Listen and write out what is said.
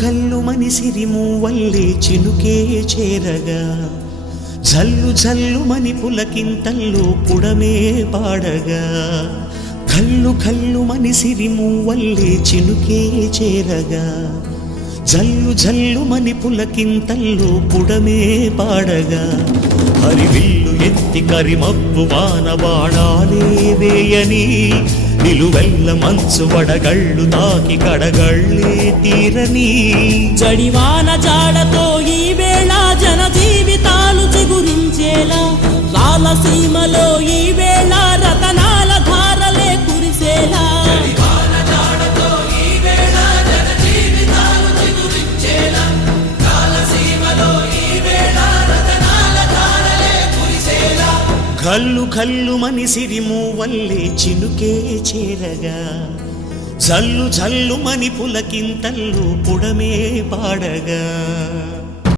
కల్లు మని సిరిమూవల్లే చినుకే చేరగా జల్లు జల్లు మని పులకింతల్లో పుడమే పాడగా కల్లు కల్లు మని సిరిమూవల్లే చినుకే చేరగా జల్లు జల్లు మని పులకింతల్లో పుడమే పాడగా హరివిల్లు ఎత్తి కరిమబ్బు వానబాణాలే వేయని నిలువెల్ల మంచు వడగళ్ళు తాకి కడగళ్ళే తీరని జడివాన జాడతో ఈ వేళ జన జీవితాలు చిగురించేలా రాలసీమలో ఈ వేళ రతనాల ధారలే కురిసేలా కల్లు కల్లు మని సిరిమూవల్లే చినుకే చేరగా జల్లు జల్లు మని పులకింతల్లు పుడమే పాడగా